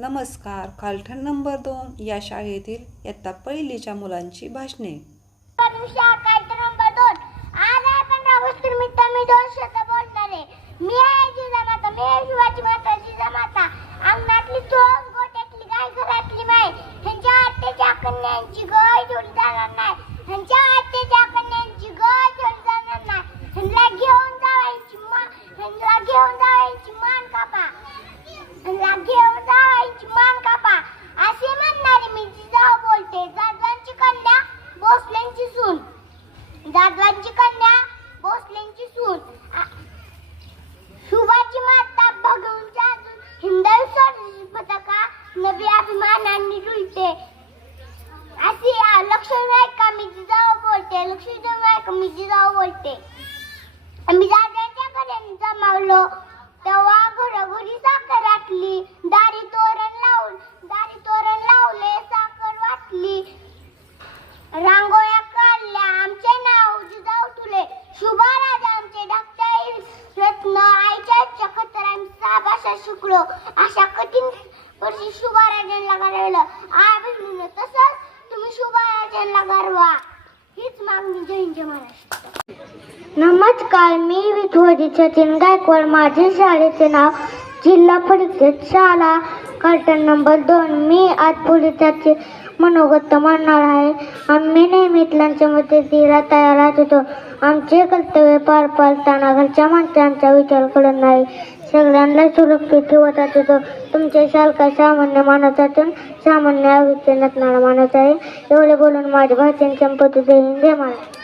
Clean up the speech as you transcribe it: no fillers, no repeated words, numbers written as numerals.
नमस्कार. कालठण नंबर 2 या शाळेतील इयत्ता पहिलीच्या मुलांची भाषणे. कालठण नंबर 2. आज आहे 15 ऑगस्ट निमित्त मी 2 शब्द बोलणार आहे. मी आहे जिजामाता, मी आहे शिवाजी माता जिजामाता. अंगणातली चोच, गोट्यातली गाय, घरातली माय. ह्यांच्या आत्याच्या कन्यांची गाय ठेवली जाणार नाही. ह्यांच्या आत्याच्या कन्यांची गाय ठेवली जाणार नाही. ह्यांना घेऊन जावायची मान कापा. मान कापा असे म्हणणारी मी जिजाऊ बोलते. जाधवांची कन्या भोसलेंची सून. शिवाजी माता भगवंच्या हिंदवी स्वराज्य पताका नवी अभिमानाने डुलते. अशी लक्ष्मी का मी जिजाऊ बोलते. आम्ही जाधवांच्या घरी जमावलो तेव्हा घरोघरी साखर वाटली. दारी तोरण लावले, साखर वाटली, रांगोळ्या काढल्या. आमचे नाव जिजाऊ तुले. शुभाराज आमचे धाकटे रत्न. आईच्या खतर आम्ही 6 भाषा शिकलो. अशा कठीण वर्षी शुभाराजांना घडवलं. आई बहिणीनं तसंच तुम्ही शुभाराजांना घडवा. हीच मागणी. जय हिंद, जय महाराष्ट्र. नमस्कार, मी विठोजी सचिन गायकवाड. माझे शाळेचे नाव जिल्हा परिषद शाळा कालठण नंबर 2. मी आज पोलिसाचे मनोगत मांडणार आहे. आम्ही नेहमीतल्यांच्या मदतीला तयार होतो. आमचे कर्तव्य पार पाडताना घरच्या माणसांचा विचार करत नाही. सगळ्यांना सुरक्षित ठेवत होतो. तुमचे सारखा सामान्य माणसातून सामान्य आयुष्य नसणारा माणूस आहे. एवढे बोलून माझे भाषण संपवतो. जय हिंद, जय महाराष्ट्र.